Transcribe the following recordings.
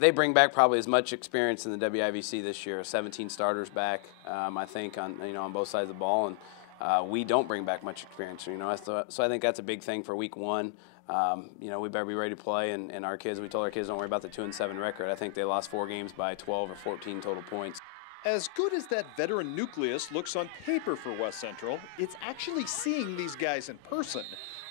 They bring back probably as much experience in the WIVC this year. 17 starters back, I think, on both sides of the ball, and we don't bring back much experience. So I think that's a big thing for week one. We better be ready to play, and our kids. We told our kids don't worry about the 2-7 record. I think they lost 4 games by 12 or 14 total points. As good as that veteran nucleus looks on paper for West Central, it's actually seeing these guys in person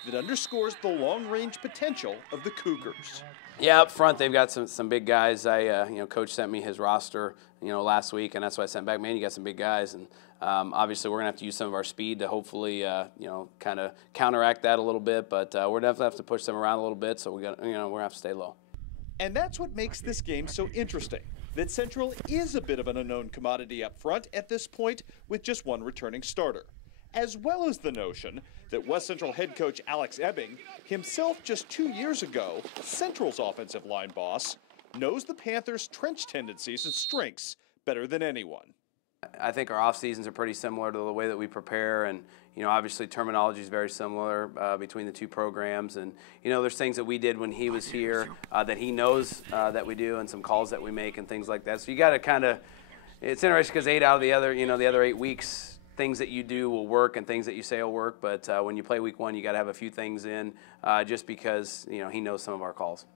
that underscores the long-range potential of the Cougars. Yeah, up front they've got some big guys. Coach sent me his roster, last week, and that's why I sent back. Man, you got some big guys, and obviously we're gonna have to use some of our speed to hopefully, kind of counteract that a little bit. But we're definitely have to push them around a little bit. So we're gonna have to stay low. And that's what makes this game so interesting. That Central is a bit of an unknown commodity up front at this point, with just one returning starter, as well as the notion that West Central head coach Alex Ebbing, himself just 2 years ago Central's offensive line boss, knows the Panthers' trench tendencies and strengths better than anyone. I think our off seasons are pretty similar to the way that we prepare, and obviously terminology is very similar between the two programs. And there's things that we did when he was here that he knows that we do, and some calls that we make and things like that. So you got to kind of, it's interesting because 8 out of the other, the other 8 weeks, things that you do will work and things that you say will work. But when you play week one, you got to have a few things in just because he knows some of our calls.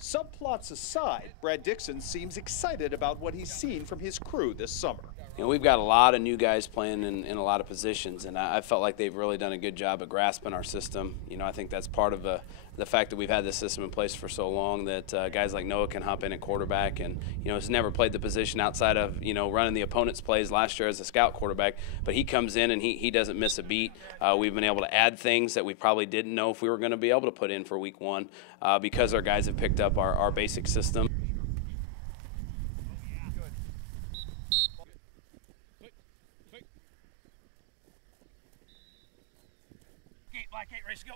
Subplots aside, Brad Dixon seems excited about what he's seen from his crew this summer. We've got a lot of new guys playing in a lot of positions, and I felt like they've really done a good job of grasping our system. I think that's part of the fact that we've had this system in place for so long, that guys like Noah can hop in at quarterback, and has never played the position outside of running the opponent's plays last year as a scout quarterback, but he comes in and he doesn't miss a beat. We've been able to add things that we probably didn't know if we were going to be able to put in for week one because our guys have picked up our basic system. Black 8, race, go.